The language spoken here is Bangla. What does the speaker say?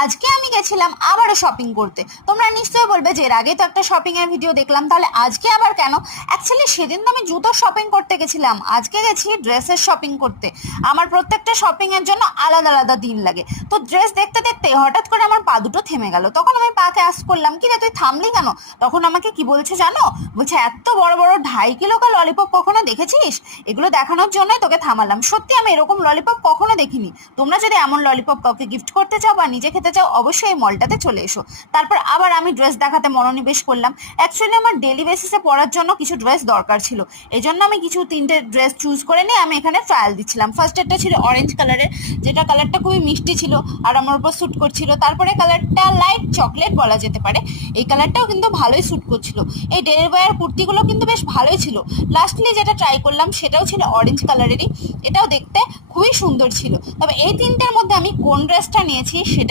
আজকে আমি গেছিলাম আবারও শপিং করতে। তোমরা নিশ্চয়ই বলবে যে এর আগে তো একটা শপিং এর ভিডিও দেখলাম, তাহলে আজকে আবার কেন? অ্যাকচুয়ালি সেদিন তো আমি জুতোর শপিং করতে গেছিলাম, আজকে গেছি ড্রেসের শপিং করতে। আমার প্রত্যেকটা শপিং এর জন্য আলাদা আলাদা দিন লাগে। তো ড্রেস দেখতে দেখতে হঠাৎ করে আমার পা দুটো থেমে গেল। তখন আমি পাকে আস্ক করলাম, কি রে তুই থামলি কেন? তখন আমাকে কি বলছে জানো? বলছে এত বড় বড় 2.5 কিলো ললিপপ কখনো দেখেছিস? এগুলো দেখানোর জন্যই তোকে থামালাম। সত্যি আমি এরকম ললিপপ কখনো দেখিনি। তোমরা যদি এমন ললিপপ কাউকে গিফট করতে চাও বা নিজে খেতে চাও, অবশ্যই এই মলটাতে চলে এসো। তারপর আবার আমি ড্রেস দেখাতে মনোনিবেশ করলাম। অ্যাকচুয়ালি আমার ডেলি বেসিসে পরার জন্য কিছু ড্রেস দরকার ছিল। এই জন্য আমি কিছু 3টে ড্রেস চুজ করে নিয়ে আমি এখানে ট্রায়াল দিচ্ছিলাম। ফার্স্ট একটা ছিল অরেঞ্জ কালারের, যেটা কালারটা খুবই মিষ্টি ছিল আর আমার উপর স্যুট করছিল। তারপরে কালারটা লাইট চকলেট বলা যেতে পারে, এই কালারটাও কিন্তু ভালোই স্যুট করছিল। এই ডেলি ওয়্যার কুর্তিগুলো কিন্তু বেশ ভালোই ছিল। লাস্টলি যেটা ট্রাই করলাম সেটাও ছিল অরেঞ্জ কালারেরই, এটাও দেখতে খুবই সুন্দর ছিল। তবে এই 3টের মধ্যে আমি কোন ড্রেসটা নিয়েছি সেটা